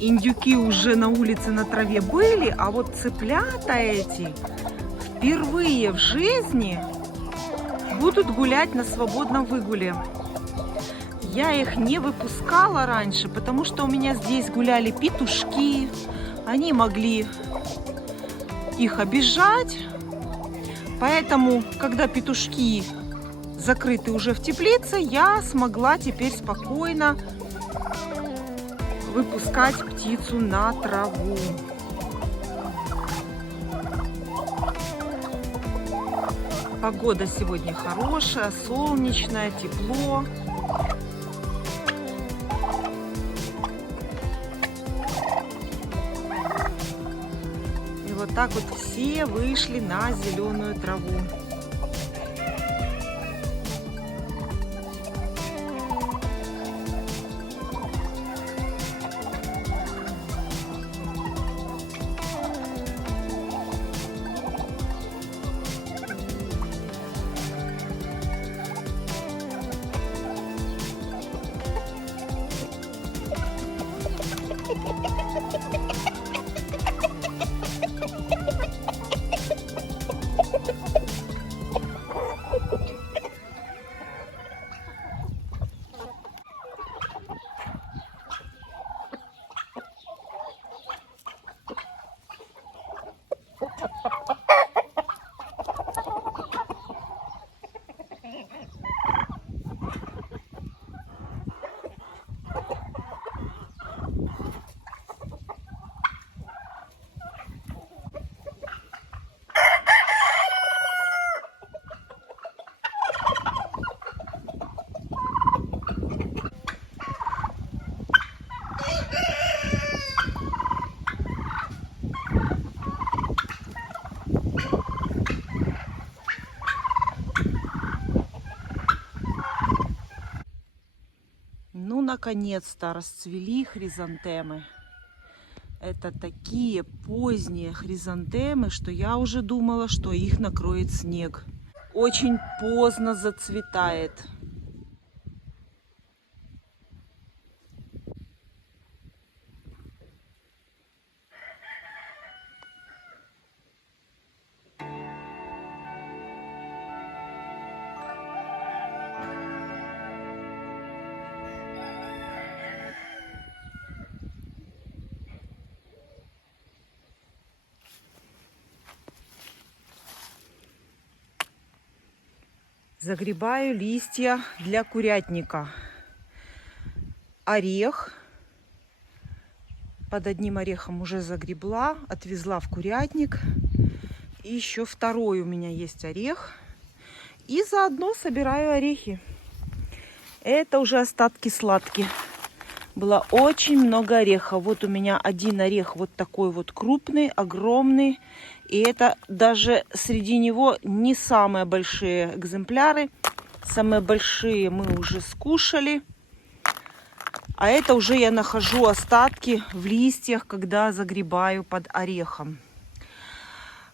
Индюки уже на улице на траве были, а вот цыплята эти впервые в жизни будут гулять на свободном выгуле. Я их не выпускала раньше, потому что у меня здесь гуляли петушки. Они могли их обижать. Поэтому, когда петушки закрыты уже в теплице, я смогла теперь спокойно выпускать птицу на траву. Погода сегодня хорошая, солнечная, тепло. И вот так вот все вышли на зеленую траву. Ну, наконец-то расцвели хризантемы. Это такие поздние хризантемы, что я уже думала, что их накроет снег. Очень поздно зацветает. Загребаю листья для курятника. Орех. Под одним орехом уже загребла, отвезла в курятник. И еще второй у меня есть орех. И заодно собираю орехи. Это уже остатки сладкие. Было очень много орехов. Вот у меня один орех вот такой вот крупный, огромный. И это даже среди него не самые большие экземпляры. Самые большие мы уже скушали. А это уже я нахожу остатки в листьях, когда загребаю под орехом.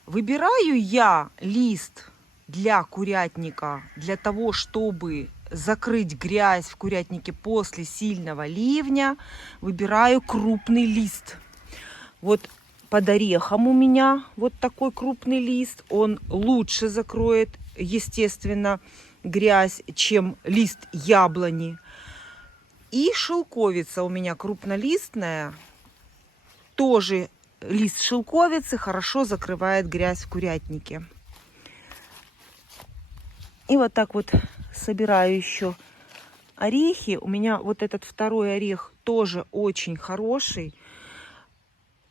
Выбираю я лист для курятника, для того, чтобы закрыть грязь в курятнике после сильного ливня. Выбираю крупный лист. Вот под орехом у меня вот такой крупный лист. Он лучше закроет, естественно, грязь, чем лист яблони. И шелковица у меня крупнолистная. Тоже лист шелковицы хорошо закрывает грязь в курятнике. И вот так вот собираю еще орехи. У меня вот этот второй орех тоже очень хороший.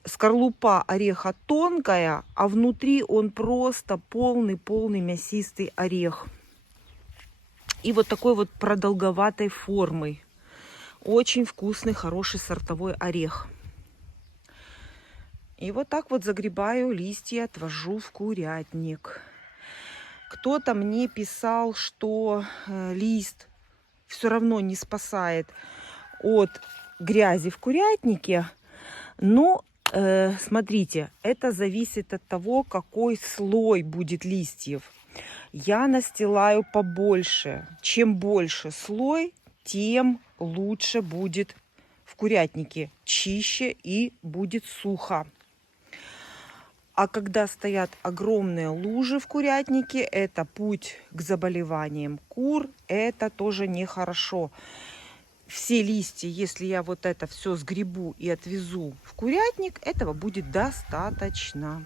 Скорлупа ореха тонкая, а внутри он просто полный мясистый орех. И вот такой вот продолговатой формы. Очень вкусный, хороший сортовой орех. И вот так вот загребаю листья, отвожу в курятник. Кто-то мне писал, что лист все равно не спасает от грязи в курятнике. Но смотрите, это зависит от того, какой слой будет листьев. Я настилаю побольше. Чем больше слой, тем лучше будет в курятнике чище и будет сухо. А когда стоят огромные лужи в курятнике, это путь к заболеваниям кур, это тоже нехорошо. Все листья, если я вот это все сгребу и отвезу в курятник, этого будет достаточно.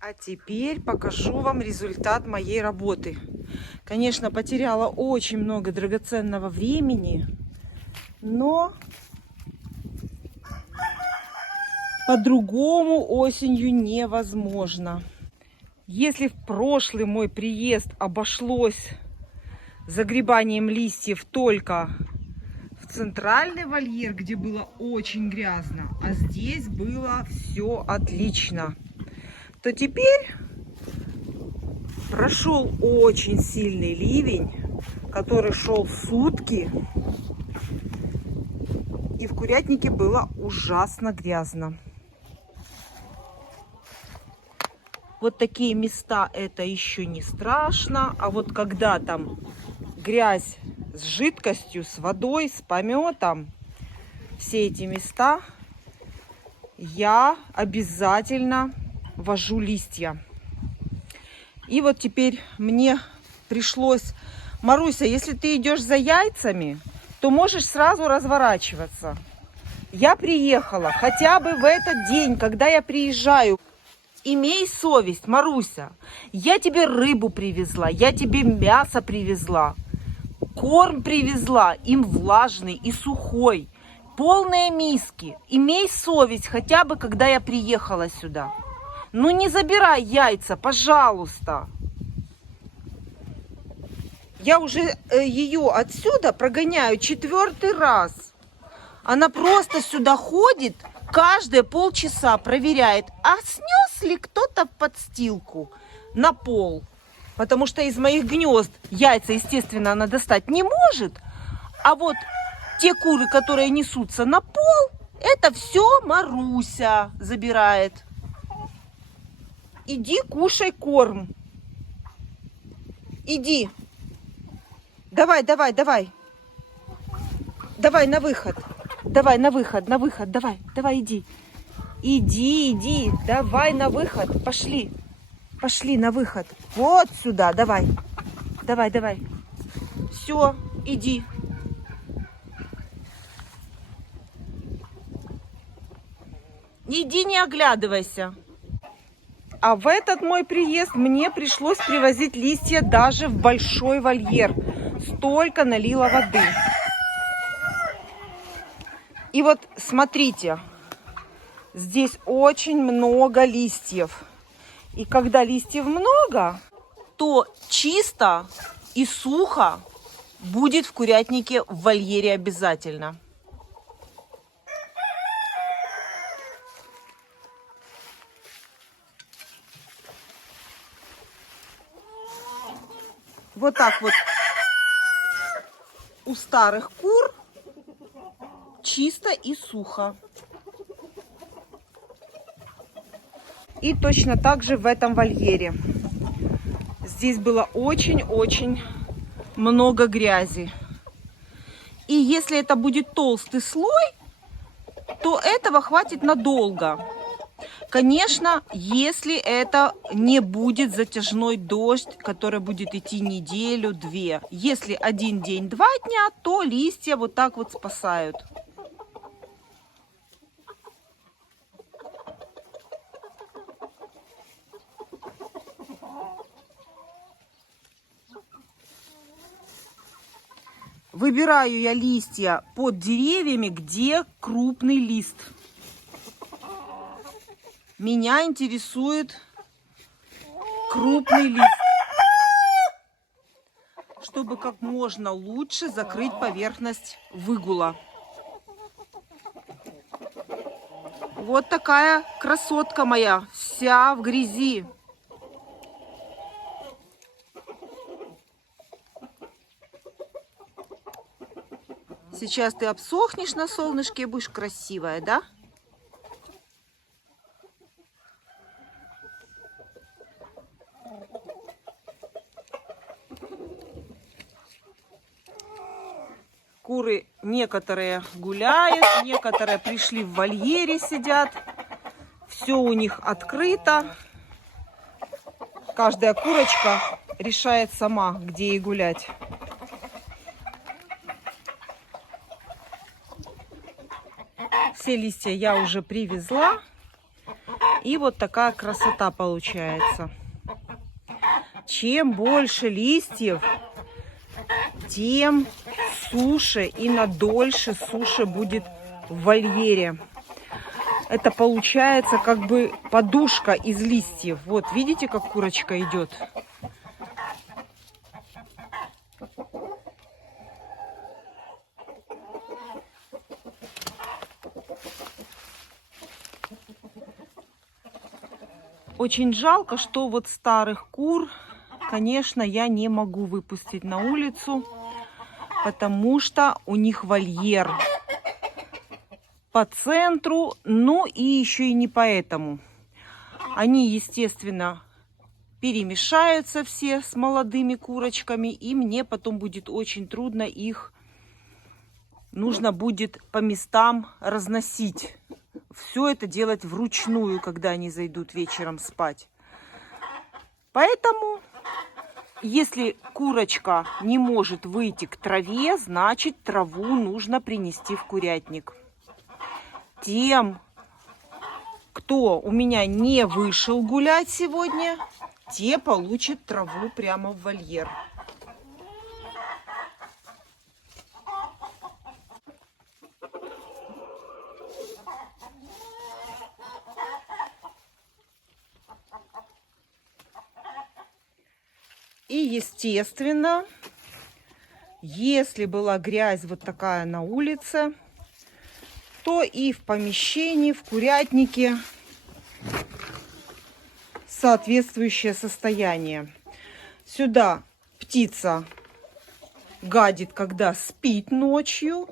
А теперь покажу вам результат моей работы. Конечно, потеряла очень много драгоценного времени, но по-другому осенью невозможно. Если в прошлый мой приезд обошлось загребанием листьев только в центральный вольер, где было очень грязно, а здесь было все отлично, то теперь прошел очень сильный ливень, который шел сутки, и в курятнике было ужасно грязно. Вот такие места это еще не страшно, а вот когда там грязь с жидкостью, с водой, с пометом, все эти места я обязательно вожу листья. И вот теперь мне пришлось... Маруся, если ты идешь за яйцами, то можешь сразу разворачиваться. Я приехала хотя бы в этот день, когда я приезжаю. Имей совесть, Маруся. Я тебе рыбу привезла, я тебе мясо привезла, корм привезла, им влажный и сухой, полные миски. Имей совесть хотя бы, когда я приехала сюда. Ну не забирай яйца, пожалуйста. Я уже ее отсюда прогоняю 4-й раз. Она просто сюда ходит, каждые полчаса проверяет, а снес ли кто-то подстилку на пол. Потому что из моих гнезд яйца, естественно, она достать не может. А вот Те куры, которые несутся на пол, это все Маруся забирает. Иди кушай корм. Иди. Давай, давай, давай. Давай на выход. Давай на выход, давай. Давай, иди. Иди. Давай на выход. Пошли. Пошли на выход. Вот сюда, давай. Давай. Все, иди. Иди, не оглядывайся. А в этот мой приезд мне пришлось привозить листья даже в большой вольер. Столько налила воды. И вот смотрите, здесь очень много листьев. И когда листьев много, то чисто и сухо будет в курятнике в вольере обязательно. Вот так вот у старых кур чисто и сухо. И точно так же в этом вольере. Здесь было очень-очень много грязи. И если это будет толстый слой, то этого хватит надолго. Конечно, если это не будет затяжной дождь, который будет идти неделю-две. Если 1 день, 2 дня, то листья вот так вот спасают. Выбираю я листья под деревьями, где крупный лист. Меня интересует крупный лист, чтобы как можно лучше закрыть поверхность выгула. Вот такая красотка моя, вся в грязи. Сейчас ты обсохнешь на солнышке и будешь красивая, да? Куры некоторые гуляют, некоторые пришли в вольере, сидят. Все у них открыто. Каждая курочка решает сама, где ей гулять. Все листья я уже привезла. И вот такая красота получается. Чем больше листьев, тем суше и надольше суше будет в вольере. Это получается как бы подушка из листьев. Вот, видите, как курочка идет? Очень жалко, что вот старых кур, конечно, я не могу выпустить на улицу, потому что у них вольер по центру, но и еще и не поэтому. Они, естественно, перемешаются все с молодыми курочками, и мне потом будет очень трудно их, нужно будет по местам разносить. Все это делать вручную, когда они зайдут вечером спать. Поэтому, если курочка не может выйти к траве, значит, траву нужно принести в курятник. Тем, кто у меня не вышел гулять сегодня, те получат траву прямо в вольер. И, естественно, если была грязь вот такая на улице, то и в помещении, в курятнике соответствующее состояние. Сюда птица гадит, когда спит ночью.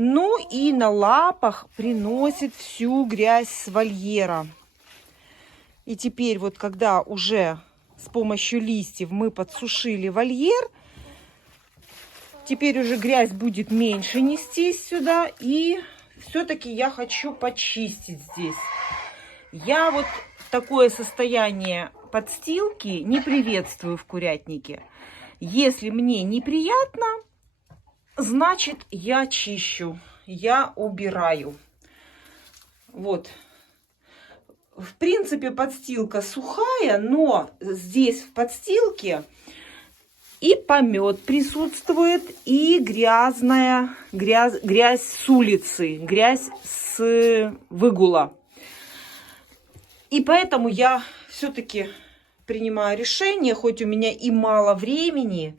Ну и на лапах приносит всю грязь с вольера. И теперь вот когда уже с помощью листьев мы подсушили вольер, теперь уже грязь будет меньше нестись сюда. И все-таки я хочу почистить здесь. Я вот такое состояние подстилки не приветствую в курятнике. Если мне неприятно, значит я чищу, я убираю. Вот. В принципе, подстилка сухая, но здесь в подстилке и помет присутствует, и грязь с улицы, грязь с выгула. И поэтому я все-таки принимаю решение, хоть у меня и мало времени,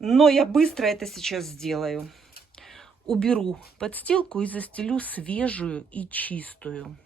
но я быстро это сейчас сделаю. Уберу подстилку и застелю свежую и чистую.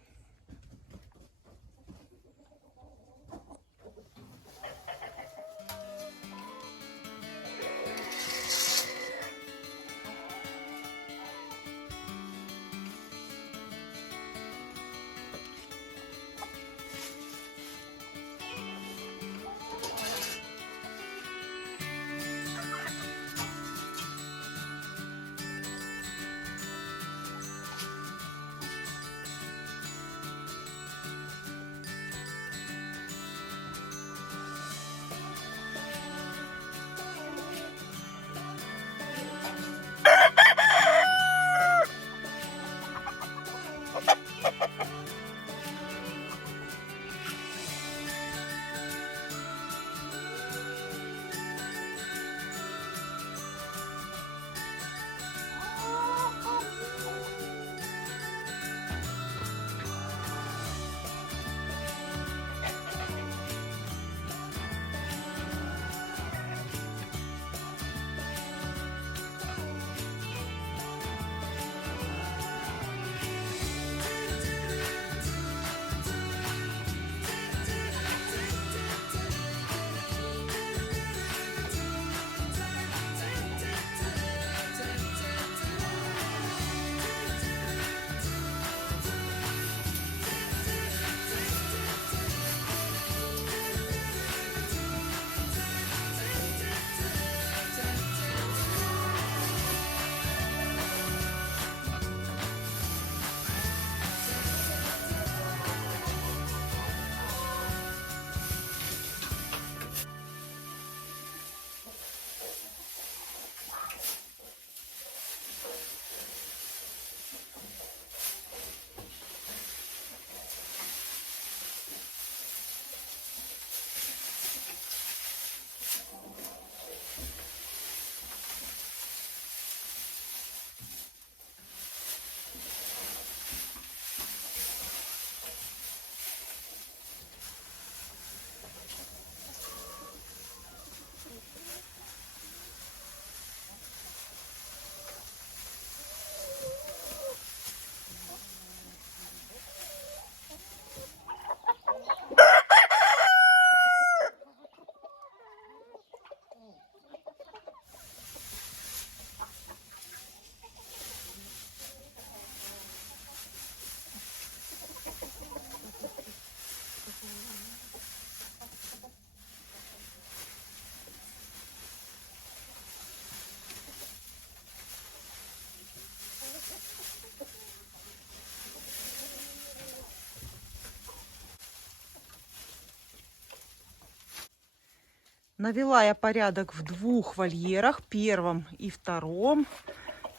Навела я порядок в двух вольерах, первом и втором.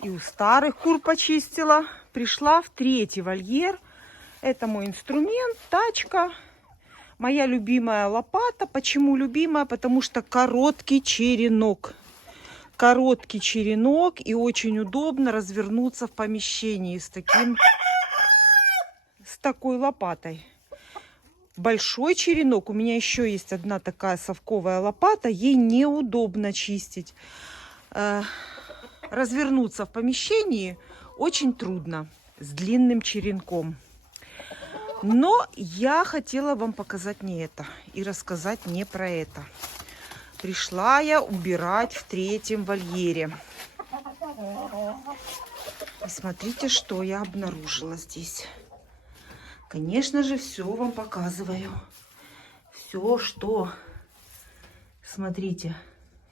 И у старых кур почистила. Пришла в третий вольер. Это мой инструмент, тачка. Моя любимая лопата. Почему любимая? Потому что короткий черенок. Короткий черенок. И очень удобно развернуться в помещении с такой лопатой. Большой черенок. У меня еще есть одна такая совковая лопата. Ей неудобно чистить. Развернуться в помещении очень трудно с длинным черенком. Но я хотела вам показать не это и рассказать не про это. Пришла я убирать в третьем вольере. И смотрите, что я обнаружила здесь. Конечно же, все вам показываю. Все, что... Смотрите,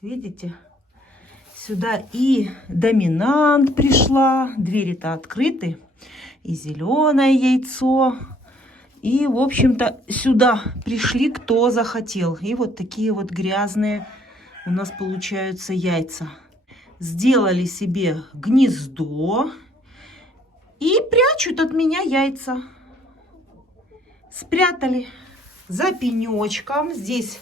видите? Сюда и доминант пришла. Двери-то открыты. И зеленое яйцо. И, в общем-то, сюда пришли, кто захотел. И вот такие вот грязные у нас получаются яйца. Сделали себе гнездо. И прячут от меня яйца. Спрятали за пенечком. Здесь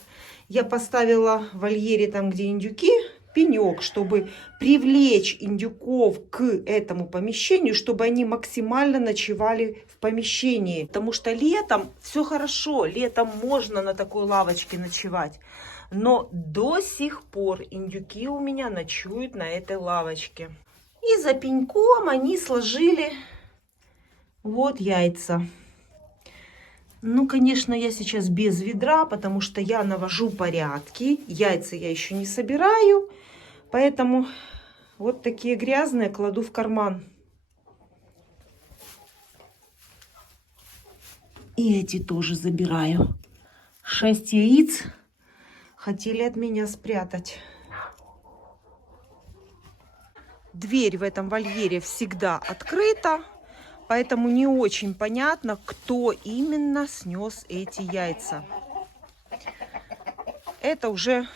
я поставила в вольере, там где индюки, пенек, чтобы привлечь индюков к этому помещению, чтобы они максимально ночевали в помещении. Потому что летом все хорошо, летом можно на такой лавочке ночевать. Но до сих пор индюки у меня ночуют на этой лавочке. И за пеньком они сложили вот яйца. Ну, конечно, я сейчас без ведра, потому что я навожу порядки. Яйца я еще не собираю. Поэтому вот такие грязные кладу в карман. И эти тоже забираю. 6 яиц хотели от меня спрятать. Дверь в этом вольере всегда открыта. Поэтому не очень понятно, кто именно снес эти яйца. Это уже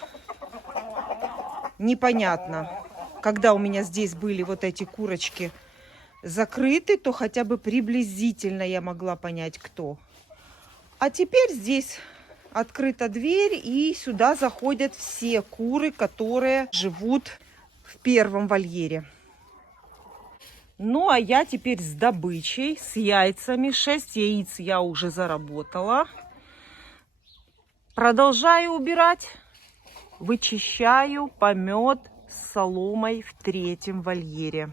непонятно. Когда у меня здесь были вот эти курочки закрыты, то хотя бы приблизительно я могла понять, кто. А теперь здесь открыта дверь, и сюда заходят все куры, которые живут в первом вольере. Ну, а я теперь с добычей, с яйцами. 6 яиц я уже заработала. Продолжаю убирать. Вычищаю помет с соломой в третьем вольере.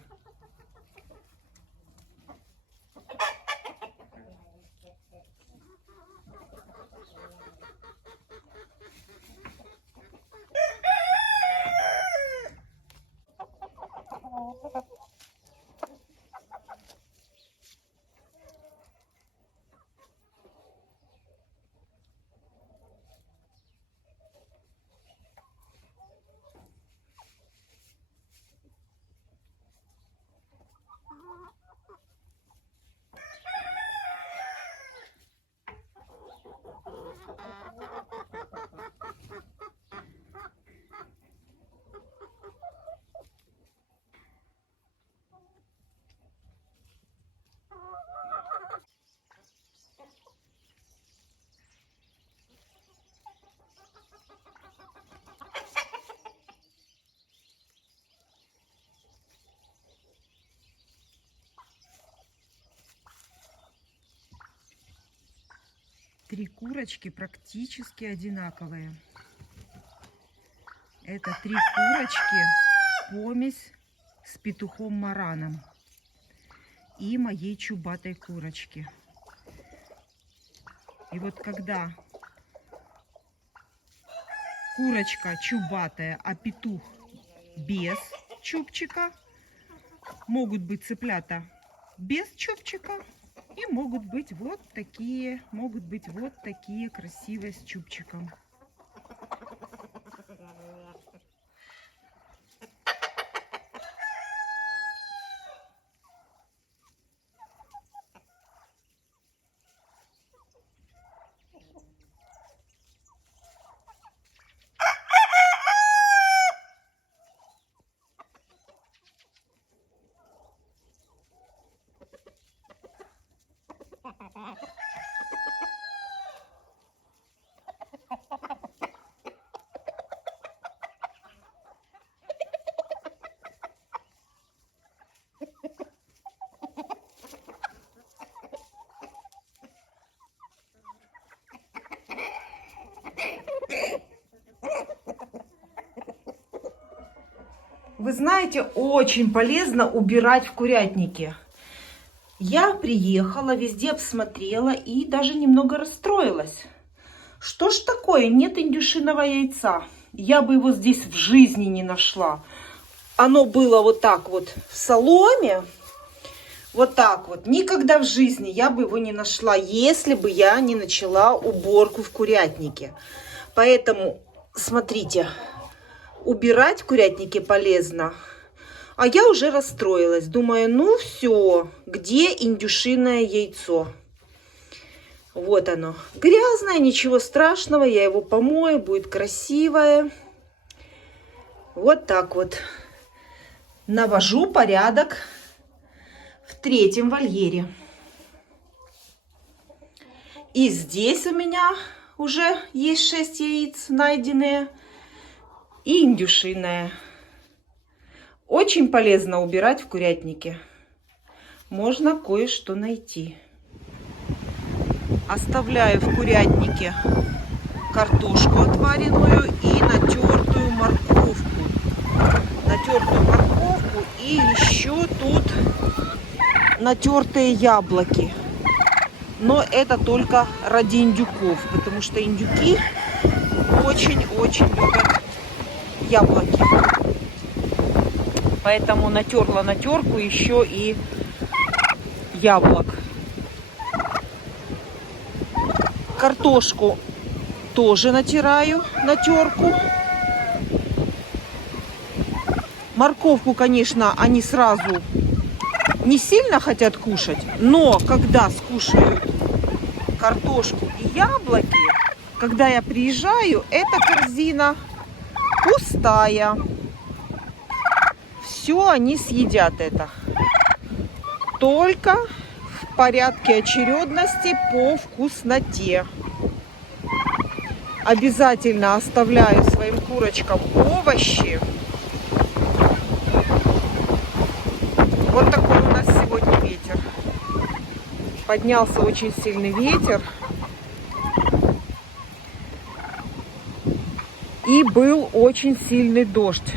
Три курочки практически одинаковые. Это 3 курочки, помесь с петухом Мараном и моей чубатой курочки. И вот когда курочка чубатая, а петух без чубчика, могут быть цыплята без чубчика. И могут быть вот такие красивые с чубчиком. Вы знаете, очень полезно убирать в курятнике. Я приехала, везде обсмотрела и даже немного расстроилась. Что ж такое, нет индюшиного яйца? Я бы его здесь в жизни не нашла. Оно было вот так вот в соломе. Вот так вот. Никогда в жизни я бы его не нашла, если бы я не начала уборку в курятнике. Поэтому, смотрите, убирать в курятнике полезно. А я уже расстроилась. Думаю, ну все, где индюшиное яйцо? Вот оно. Грязное, ничего страшного, я его помою, будет красивое. Вот так вот. Навожу порядок в 3-м вольере. И здесь у меня уже есть 6 яиц найденные. И индюшиное. Очень полезно убирать в курятнике. Можно кое-что найти. Оставляю в курятнике картошку отваренную и натертую морковку. Натертую морковку и еще тут натертые яблоки. Но это только ради индюков, потому что индюки очень-очень любят яблоки. Поэтому натерла на терку еще и яблок. Картошку тоже натираю на терку. Морковку, конечно, они сразу не сильно хотят кушать, но когда скушают картошку и яблоки, когда я приезжаю, эта корзина пустая. Все они съедят это. Только в порядке очередности по вкусноте. Обязательно оставляю своим курочкам овощи. Вот такой у нас сегодня ветер. Поднялся очень сильный ветер. И был очень сильный дождь.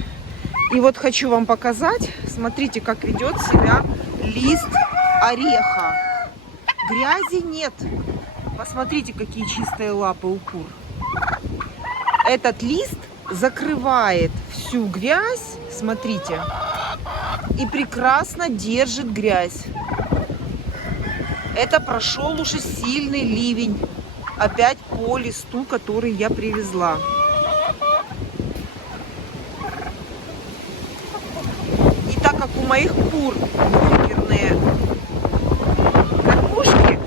И вот хочу вам показать, смотрите, как ведет себя лист ореха. Грязи нет. Посмотрите, какие чистые лапы у кур. Этот лист закрывает всю грязь, смотрите, и прекрасно держит грязь. Это прошел уже сильный ливень, опять по листу, который я привезла. И так как у моих кур бункерные кормушки,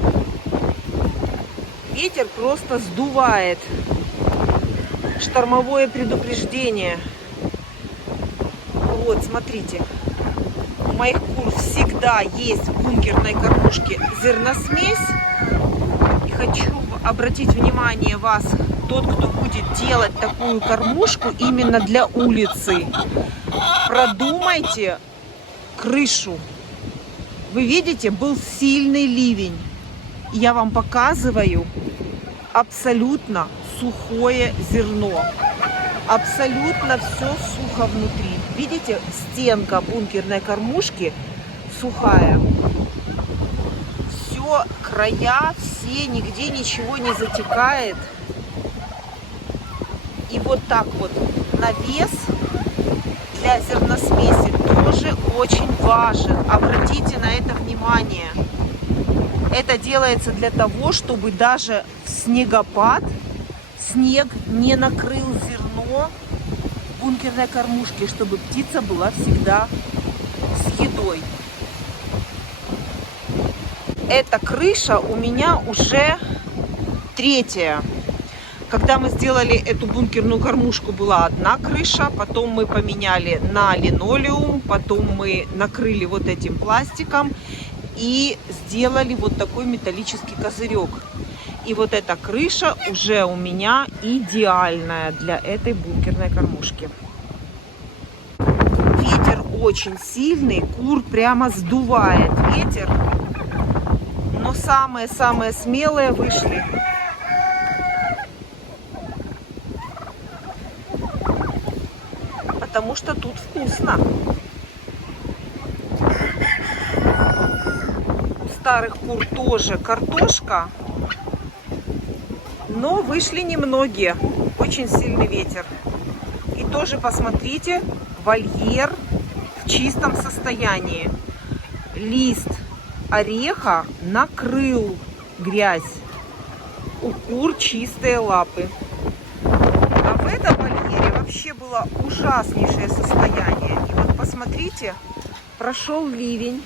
ветер просто сдувает. Штормовое предупреждение. Вот, смотрите. У моих кур всегда есть в бункерной кормушке зерносмесь. И хочу обратить внимание вас, тот, кто будет делать такую кормушку именно для улицы, продумайте крышу. Вы видите, был сильный ливень. Я вам показываю абсолютно сухое зерно. Абсолютно все сухо внутри. Видите, стенка бункерной кормушки сухая. Все, края, все, нигде ничего не затекает. И вот так вот навес для зерносмеси тоже очень важен. Обратите на это внимание. Это делается для того, чтобы даже в снегопад снег не накрыл зерно в бункерной кормушке, чтобы птица была всегда с едой. Эта крыша у меня уже 3-я. Когда мы сделали эту бункерную кормушку, была одна крыша, потом мы поменяли на линолеум, потом мы накрыли вот этим пластиком и сделали вот такой металлический козырек. И вот эта крыша уже у меня идеальная для этой бункерной кормушки. Ветер очень сильный, кур прямо сдувает ветер. Но самые-самые смелые вышли. Потому что тут вкусно. У старых кур тоже картошка. Но вышли немногие. Очень сильный ветер. И тоже посмотрите, вольер в чистом состоянии. Лист ореха накрыл грязь. У кур чистые лапы. А в этом вольере вообще было ужаснейшее состояние. И вот посмотрите, прошел ливень.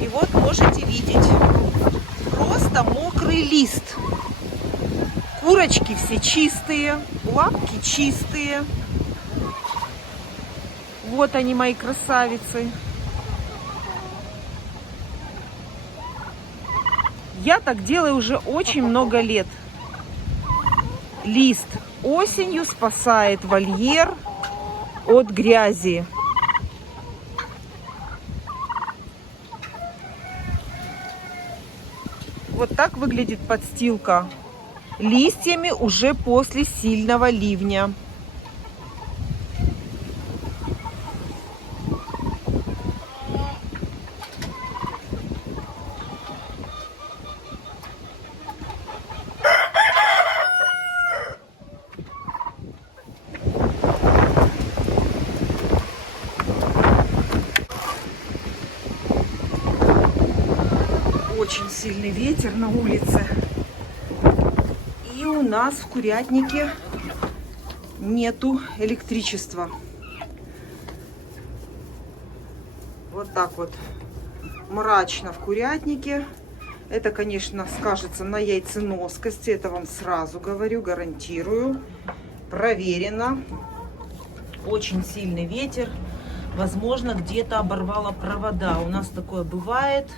И вот можете видеть, просто мокрый лист. Курочки все чистые, лапки чистые. Вот они, мои красавицы. Я так делаю уже очень много лет. Лист осенью спасает вольер от грязи. Вот так выглядит подстилка листьями уже после сильного ливня. Очень сильный ветер на улице. И у нас в курятнике нету электричества. Вот так вот мрачно в курятнике. Это, конечно, скажется на яйценоскости. Это вам сразу говорю, гарантирую. Проверено. Очень сильный ветер. Возможно, где-то оборвало провода. У нас такое бывает.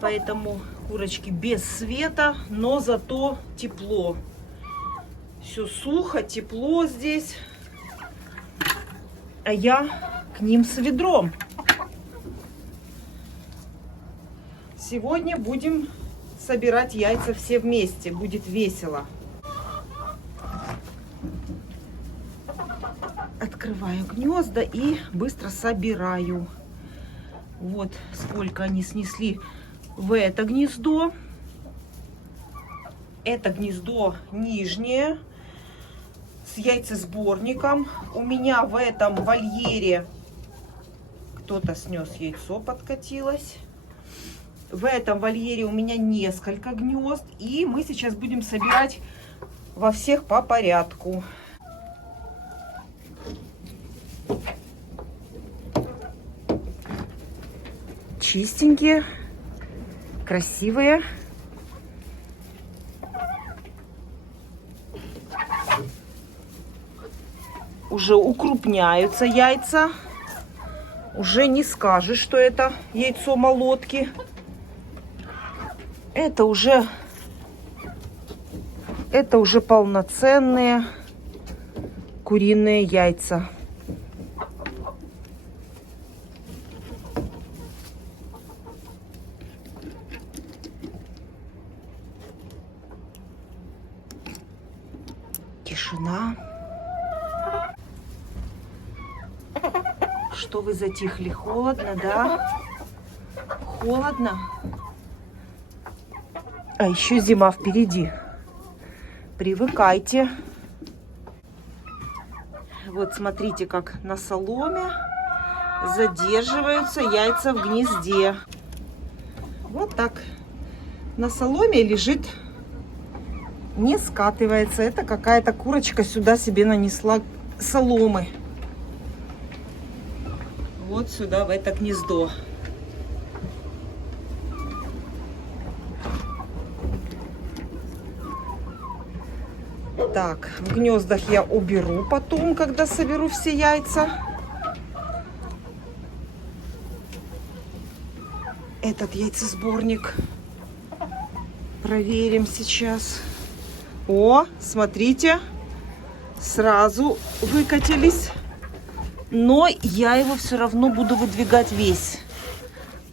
Поэтому курочки без света, но зато тепло. Все сухо, тепло здесь. А я к ним с ведром. Сегодня будем собирать яйца все вместе. Будет весело. Открываю гнезда и быстро собираю. Вот сколько они снесли в это гнездо. Это гнездо нижнее с яйцесборником. У меня в этом вольере кто-то снес яйцо, подкатилось. В этом вольере у меня несколько гнезд. И мы сейчас будем собирать во всех по порядку. Чистенькие, красивые. Уже укрупняются яйца. Уже не скажешь, что это яйцо молотки. Это уже полноценные куриные яйца. Тишина. Что вы затихли? Холодно, да? Холодно. А еще зима впереди. Привыкайте. Вот смотрите, как на соломе задерживаются яйца в гнезде. Вот так. На соломе лежит, не скатывается. Это какая-то курочка сюда себе нанесла соломы. Вот сюда, в это гнездо. Так, в гнездах я уберу потом, когда соберу все яйца. Этот яйцесборник проверим сейчас. О, смотрите, сразу выкатились. Но я его все равно буду выдвигать весь.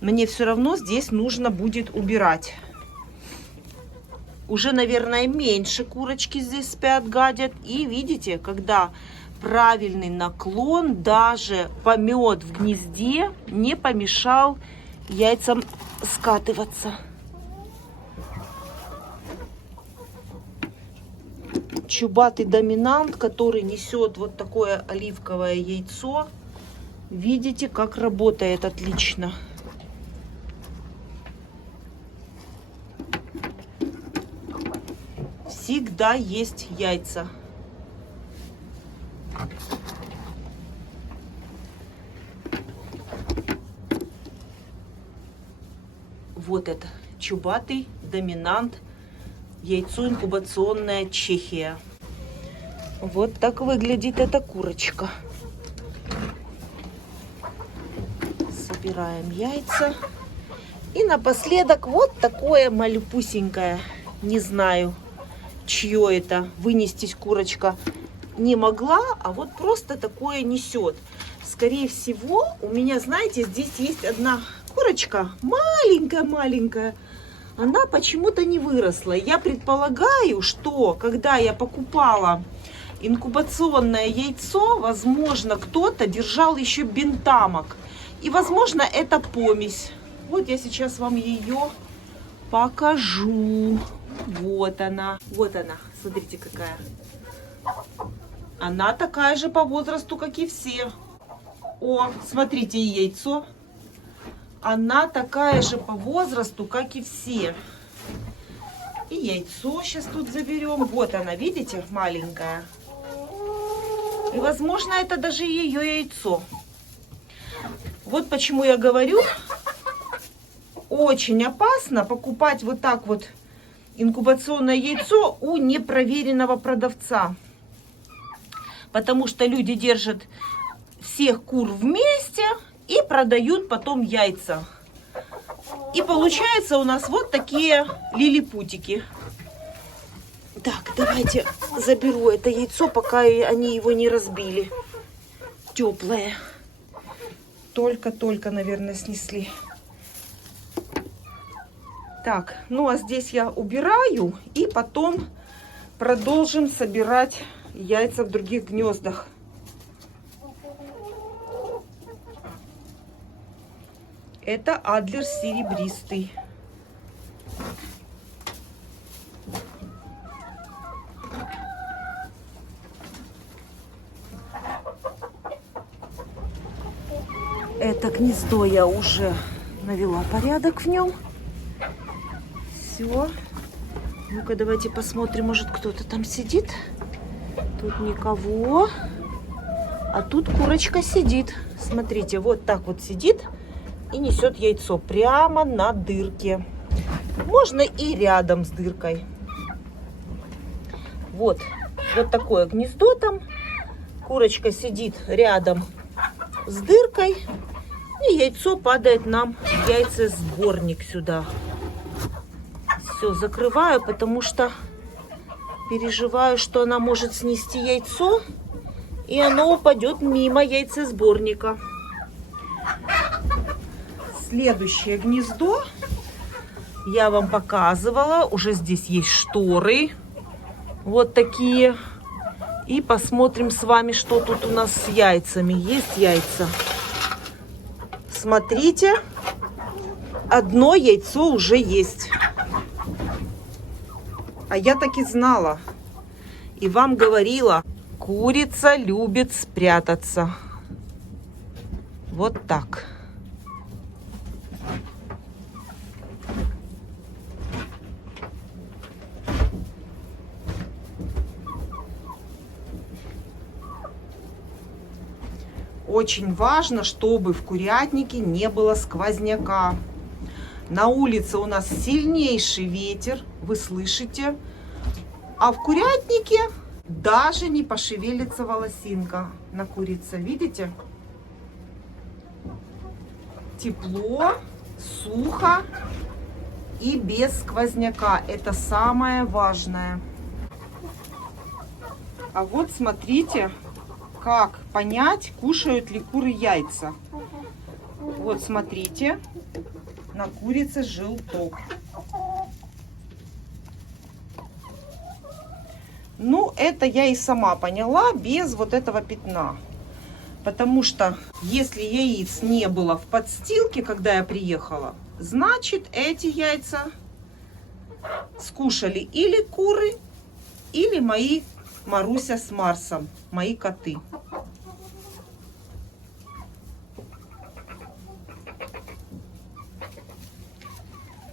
Мне все равно здесь нужно будет убирать. Уже, наверное, меньше курочки здесь спят, гадят. И видите, когда правильный наклон, даже помет в гнезде не помешал яйцам скатываться. Чубатый доминант, который несет вот такое оливковое яйцо. Видите, как работает отлично. всегда есть яйца. Вот это чубатый доминант, яйцо инкубационная Чехия. Вот так выглядит эта курочка. Собираем яйца. И напоследок вот такое малюпусенькое. Не знаю, чье это. Вынестись курочка не могла, а вот просто такое несет. Скорее всего, у меня, знаете, здесь есть одна курочка, маленькая-маленькая. Она почему-то не выросла. Я предполагаю, что когда я покупала инкубационное яйцо, возможно, кто-то держал еще бентамок. И, возможно, это помесь. Вот я сейчас вам ее покажу. Вот она. Вот она. Смотрите, какая. Она такая же по возрасту, как и все. О, смотрите, яйцо. Она такая же по возрасту, как и все. И яйцо сейчас тут заберем. Вот она, видите, маленькая. И, возможно, это даже ее яйцо. Вот почему я говорю, очень опасно покупать вот так вот инкубационное яйцо у непроверенного продавца. Потому что люди держат всех кур вместе и продают потом яйца. И получается у нас вот такие лилипутики. Так, давайте заберу это яйцо, пока они его не разбили. Теплое. Только-только, наверное, снесли. Так, ну а здесь я убираю и потом продолжим собирать яйца в других гнездах. Это адлер серебристый. Это гнездо я уже навела порядок в нем. Все. Ну-ка, давайте посмотрим, может, кто-то там сидит. Тут никого. А тут курочка сидит. Смотрите, вот так вот сидит и несет яйцо прямо на дырке. Можно и рядом с дыркой. Вот. Вот такое гнездо там. Курочка сидит рядом с дыркой. И яйцо падает нам в яйцесборник сюда. Все, закрываю, потому что переживаю, что она может снести яйцо, и оно упадет мимо яйцесборника. Следующее гнездо я вам показывала. Уже здесь есть шторы. Вот такие. И посмотрим с вами, что тут у нас с яйцами. Есть яйца. Смотрите. Одно яйцо уже есть. А я так и знала. И вам говорила, курица любит спрятаться. Вот так. Очень важно, чтобы в курятнике не было сквозняка. На улице у нас сильнейший ветер, вы слышите. А в курятнике даже не пошевелится волосинка на курице. Видите? Тепло, сухо и без сквозняка. Это самое важное. А вот смотрите, как понять, кушают ли куры яйца. Вот смотрите, на курице желток. Ну, это я и сама поняла без вот этого пятна. Потому что если яиц не было в подстилке, когда я приехала, значит, эти яйца скушали или куры, или мои Маруся с Марсом, мои коты.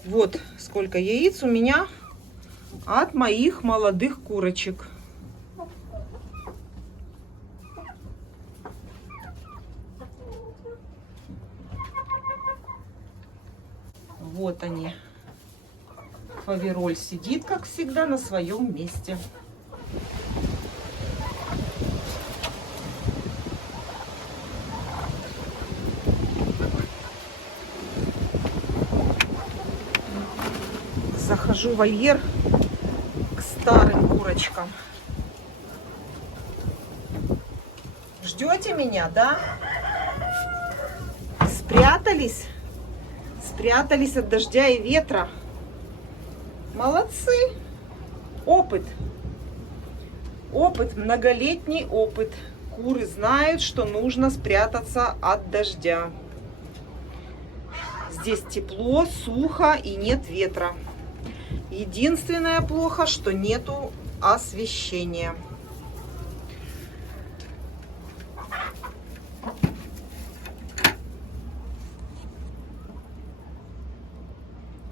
Вот сколько яиц у меня от моих молодых курочек. Вот они. Фавероль сидит, как всегда, на своем месте. Захожу в вольер к старым курочкам. Ждете меня, да? Спрятались? Спрятались от дождя и ветра. Молодцы. Опыт. Опыт, многолетний опыт. Куры знают, что нужно спрятаться от дождя. Здесь тепло, сухо и нет ветра. Единственное плохо, что нету освещения.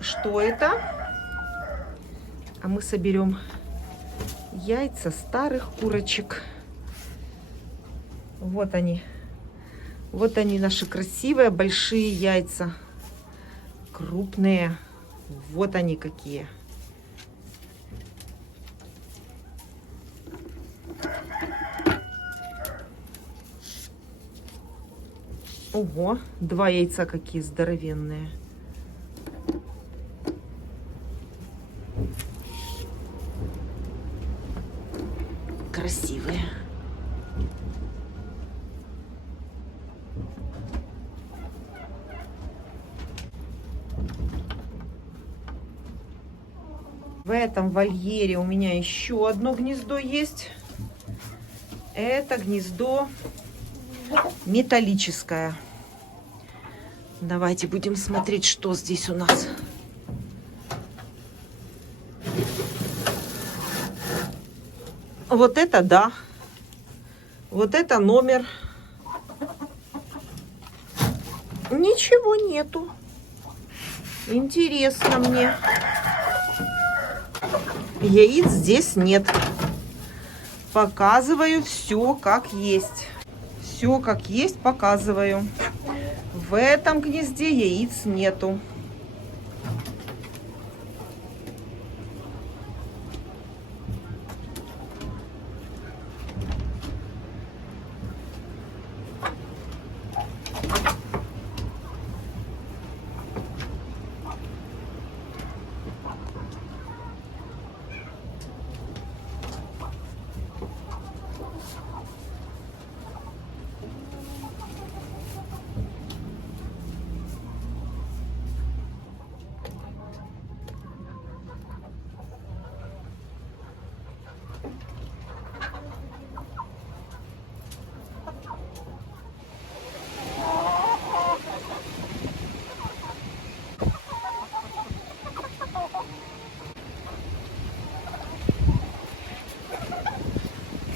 Что это? А мы соберем яйца старых курочек. Вот они. Вот они, наши красивые большие яйца. Крупные. Вот они какие. Ого, 2 яйца какие здоровенные. Красивые. В этом вольере у меня еще одно гнездо есть. Это гнездо металлическое. Давайте будем смотреть, что здесь у нас. Вот это да. Вот это номер. Ничего нету. Интересно мне. Яиц здесь нет. Показываю все как есть. Все как есть показываю. В этом гнезде яиц нету.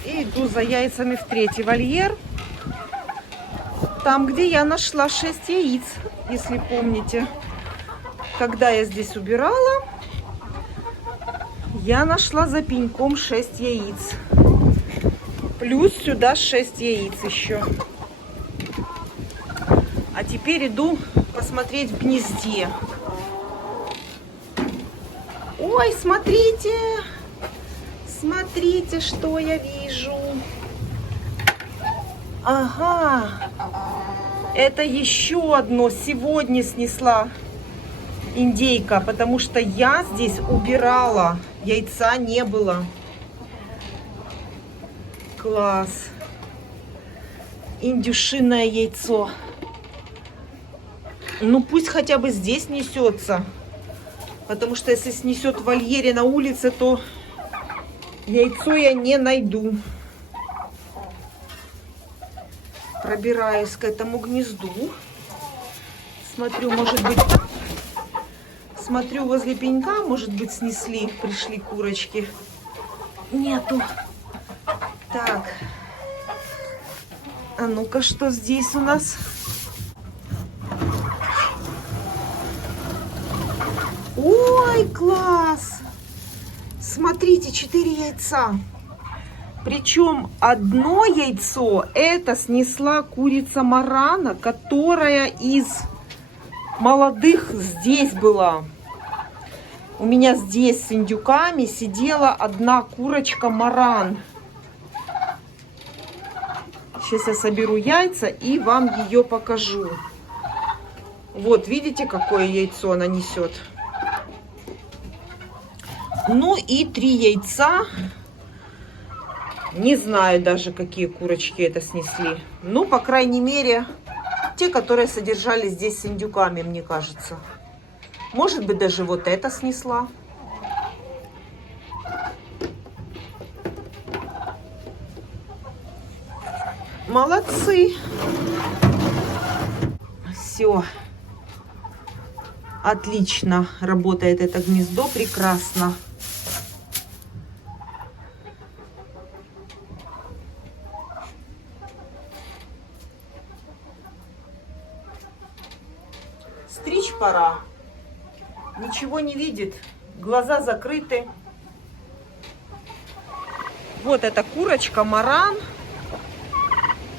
И иду за яйцами в третий вольер. Там, где я нашла 6 яиц, если помните. Когда я здесь убирала, я нашла за пеньком 6 яиц. Плюс сюда 6 яиц еще. А теперь иду посмотреть в гнезде. Ой, смотрите! Смотрите, что я вижу. Ага. Это еще одно сегодня снесла индейка, потому что я здесь убирала. Яйца не было. Класс. Индюшиное яйцо. Ну пусть хотя бы здесь несется. Потому что если снесет в вольере на улице, то яйцо я не найду. Пробираюсь к этому гнезду. Смотрю, может быть... Смотрю возле пенька, может быть, снесли, пришли курочки. Нету. Так. А ну-ка, что здесь у нас? Ой, класс! смотрите, 4 яйца. Причем одно яйцо это снесла курица Марана, которая из молодых здесь была. У меня здесь с индюками сидела одна курочка Маран. Сейчас я соберу яйца и вам ее покажу. Вот, видите, какое яйцо она несет? Ну и 3 яйца. Не знаю даже, какие курочки это снесли. Ну, по крайней мере, те, которые содержались здесь с индюками, мне кажется. Может быть, даже вот это снесла. Молодцы. Все. Отлично работает это гнездо, прекрасно. Стричь пора. Ничего не видит, глаза закрыты. Вот эта курочка Маран,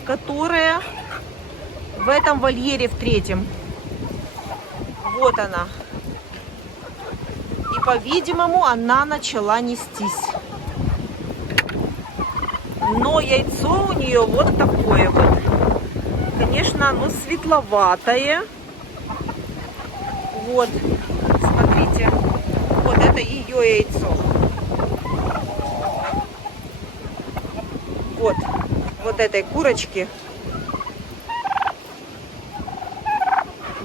которая в этом вольере в 3-м. Вот она. И, по-видимому, она начала нестись. Но яйцо у нее вот такое вот. Конечно, оно светловатое. Вот, смотрите. Вот это ее яйцо. Вот этой курочки.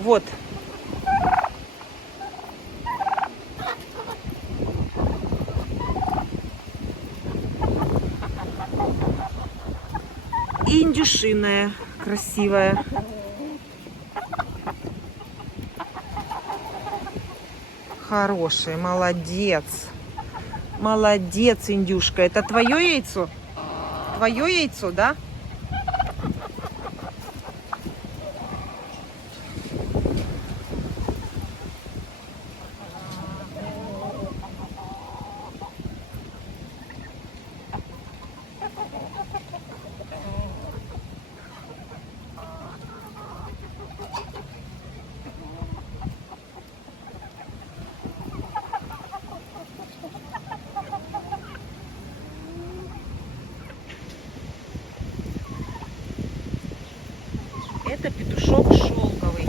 Вот. И индюшиная красивая. Хороший, молодец. Молодец, индюшка. Это твое яйцо? Твое яйцо, да? Это петушок шелковый.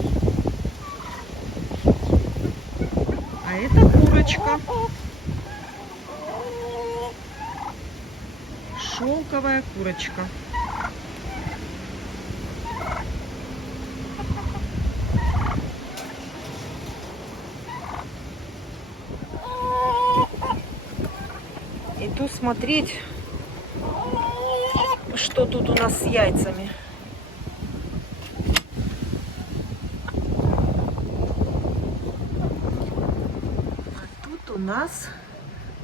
А это курочка. Шелковая курочка. Иду смотреть, что тут у нас с яйцами.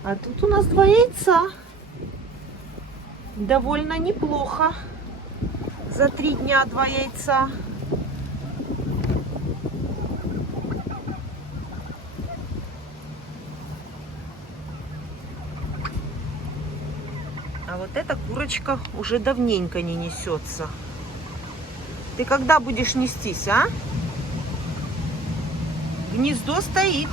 А тут у нас 2 яйца. Довольно неплохо. За 3 дня 2 яйца. А вот эта курочка уже давненько не несется. Ты когда будешь нестись, а? Гнездо стоит.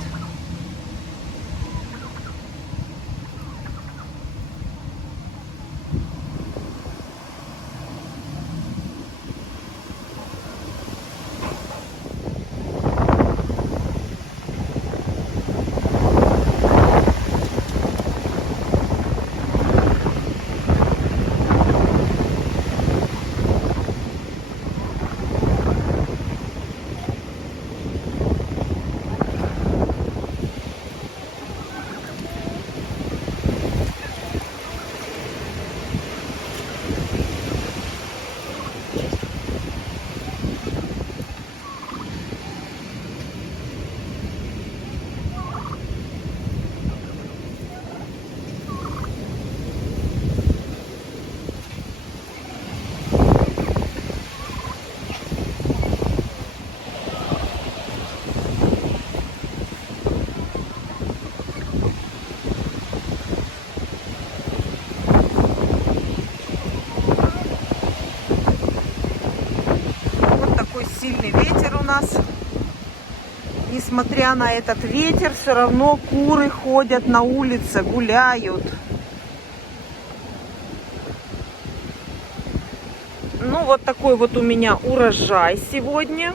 несмотря на этот ветер, все равно куры ходят на улице, гуляют. Ну, вот такой вот у меня урожай сегодня.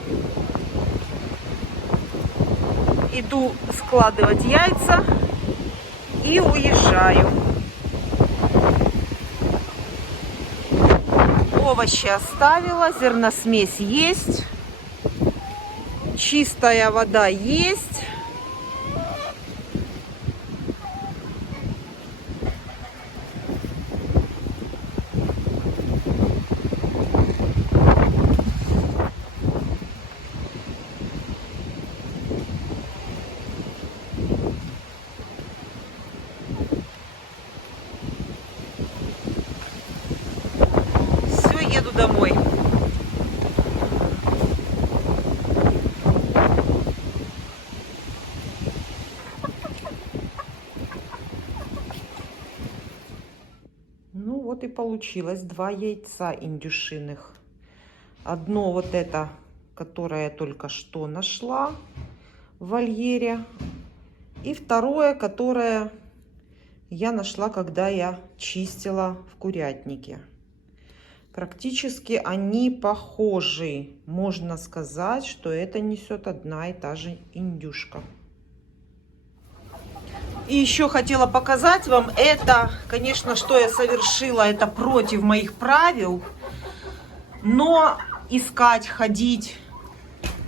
Иду складывать яйца и уезжаю. Овощи оставила, зерносмесь есть. Чистая вода есть. Все, еду домой. Ну вот и получилось 2 яйца индюшиных. Одно вот это, которое я только что нашла в вольере. И второе, которое я нашла, когда я чистила в курятнике. Практически они похожи. Можно сказать, что это несет одна и та же индюшка. И еще хотела показать вам это, конечно, что я совершила, это против моих правил. Но искать, ходить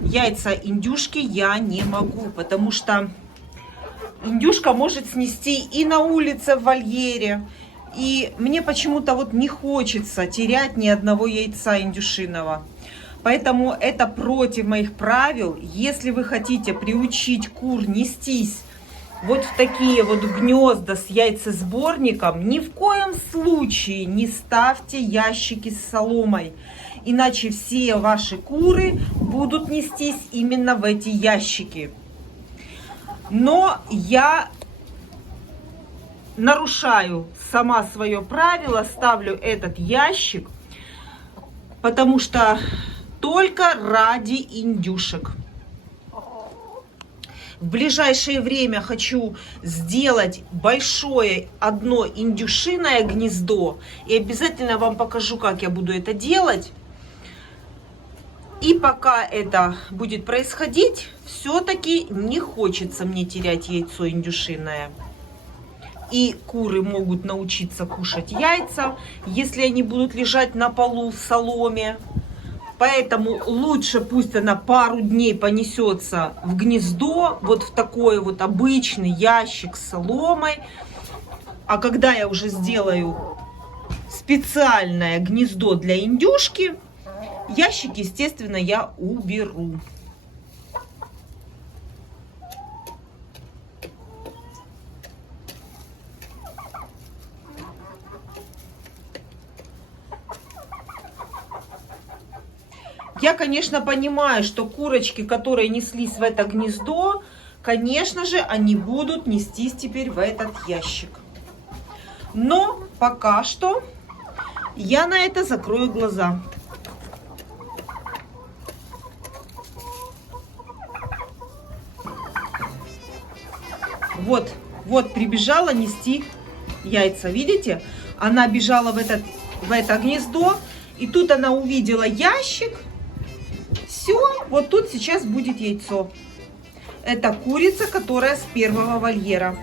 яйца индюшки я не могу, потому что индюшка может снести и на улице в вольере. И мне почему-то вот не хочется терять ни одного яйца индюшиного. Поэтому это против моих правил. Если вы хотите приучить кур нестись вот в такие вот гнезда с яйцесборником, ни в коем случае не ставьте ящики с соломой. Иначе все ваши куры будут нестись именно в эти ящики. Но я нарушаю сама свое правило, ставлю этот ящик, потому что только ради индюшек. В ближайшее время хочу сделать большое одно индюшиное гнездо. И обязательно вам покажу, как я буду это делать. И пока это будет происходить, все-таки не хочется мне терять яйцо индюшиное. И куры могут научиться кушать яйца, если они будут лежать на полу в соломе. Поэтому лучше пусть она пару дней понесется в гнездо, вот в такой вот обычный ящик с соломой. А когда я уже сделаю специальное гнездо для индюшки, ящик, естественно, я уберу. Я, конечно, понимаю, что курочки, которые неслись в это гнездо, конечно же, они будут нестись теперь в этот ящик. Но пока что я на это закрою глаза. Вот прибежала нести яйца, видите? Она бежала в это гнездо, и тут она увидела ящик. Все, вот тут сейчас будет яйцо. Это курица, которая с первого вольера.